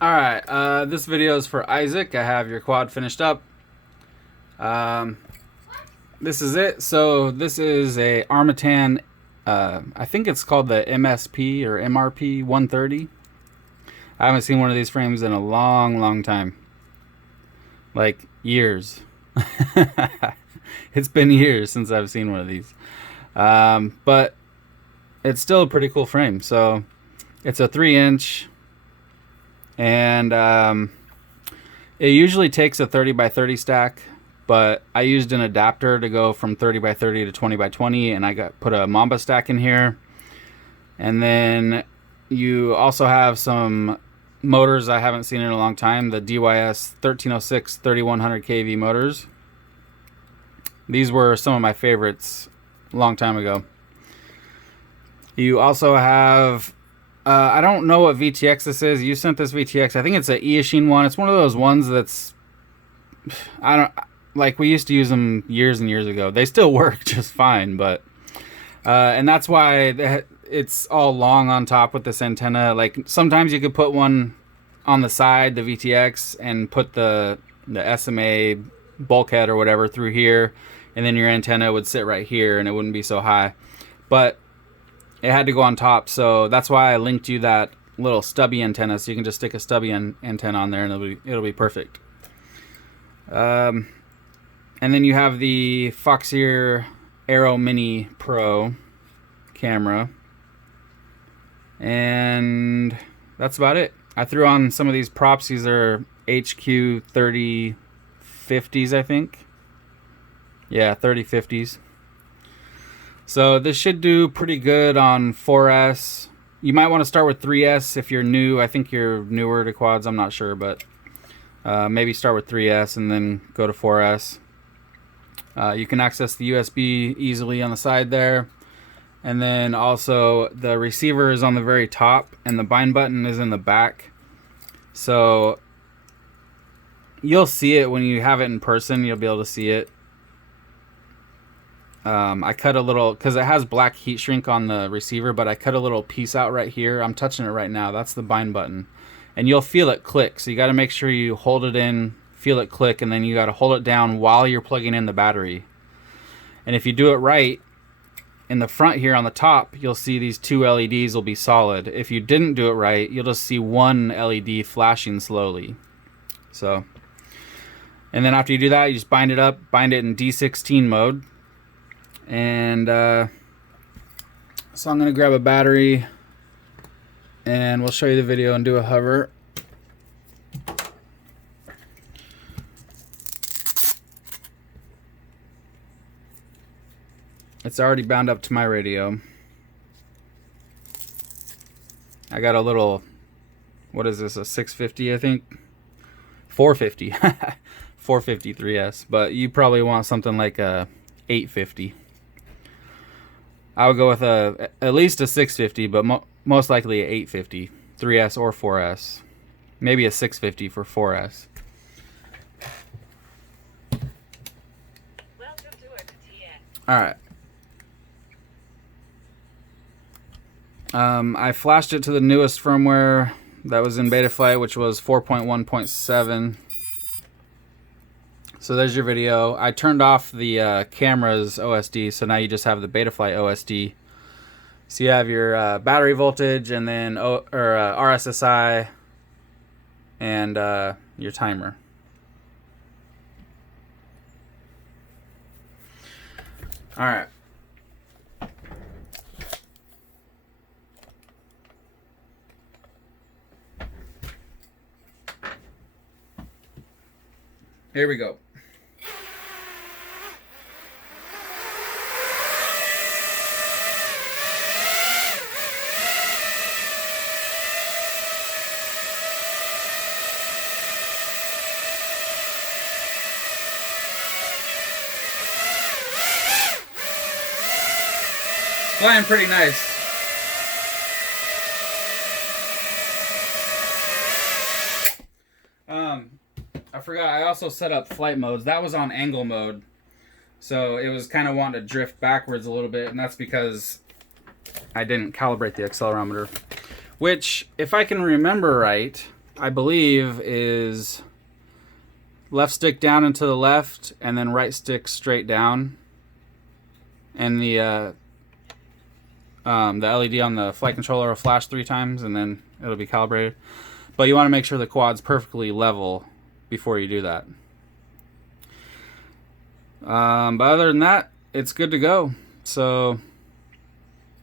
Alright, this video is for Isaac. I have your quad finished up. This is it. So this is a armattan, I think it's called the MSP or MRP 130. I haven't seen one of these frames in a long time. Like years. It's been years since I've seen one of these. But it's still a pretty cool frame. So it's a 3-inch. And it usually takes a 30 by 30 stack, but I used an adapter to go from 30 by 30 to 20 by 20, and I put a Mamba stack in here. And then you also have some motors I haven't seen in a long time, the DYS 1306 3100 kV motors. These were some of my favorites a long time ago. You also have I don't know what VTX this is. You sent this VTX. I think it's an Eachine one. It's one of those ones that's, I don't, like, we used to use them years and years ago. They still work just fine, but and that's why it's all long on top with this antenna. Like, sometimes you could put one on the side, the VTX, and put the SMA bulkhead or whatever through here, and then your antenna would sit right here and it wouldn't be so high. But it had to go on top, so that's why I linked you that little stubby antenna, so you can just stick a stubby antenna on there and it'll be perfect. And then you have the Foxeer Aero Mini Pro camera, and that's about it. I threw on some of these props. These are HQ 3050s, I think. Yeah, 3050s. So this should do pretty good on 4S. You might want to start with 3S if you're new. I think you're newer to quads. I'm not sure, but maybe start with 3S and then go to 4S. You can access the USB easily on the side there. And then also the receiver is on the very top and the bind button is in the back. So you'll see it when you have it in person. You'll be able to see it. I cut a little, because it has black heat shrink on the receiver, but I cut a little piece out right here. I'm touching it right now. That's the bind button. And you'll feel it click. So you got to make sure you hold it in, feel it click, and then you got to hold it down while you're plugging in the battery. And if you do it right, in the front here on the top, you'll see these two LEDs will be solid. If you didn't do it right, you'll just see one LED flashing slowly. So, and then after you do that, you just bind it up, bind it in D16 mode. And so I'm going to grab a battery and we'll show you the video and do a hover. It's already bound up to my radio. I got a little, what is this, a 650 I think? 450. 453S, but you probably want something like a 850. I would go with at least a 650, but most likely a 850, 3S or 4S. Maybe a 650 for 4S. Welcome to TS. All right. I flashed it to the newest firmware that was in beta flight, which was 4.1.7. So there's your video. I turned off the camera's OSD, so now you just have the Betaflight OSD. So you have your battery voltage, and then RSSI, and your timer. All right. Here we go. Flying pretty nice. I forgot, I also set up flight modes. That was on angle mode. So it was kind of wanting to drift backwards a little bit, and that's because I didn't calibrate the accelerometer. Which, if I can remember right, I believe, is left stick down and to the left, and then right stick straight down. And the LED on the flight controller will flash 3 times, and then it'll be calibrated. But you want to make sure the quad's perfectly level before you do that. But other than that, it's good to go. So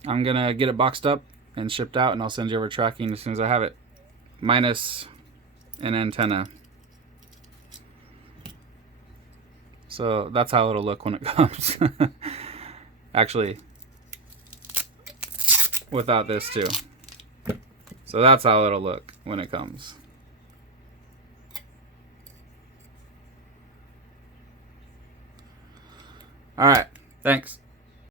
I'm going to get it boxed up and shipped out, and I'll send you over tracking as soon as I have it. Minus an antenna. So that's how it'll look when it comes. Actually, without this too. So that's how it'll look when it comes. All right, thanks.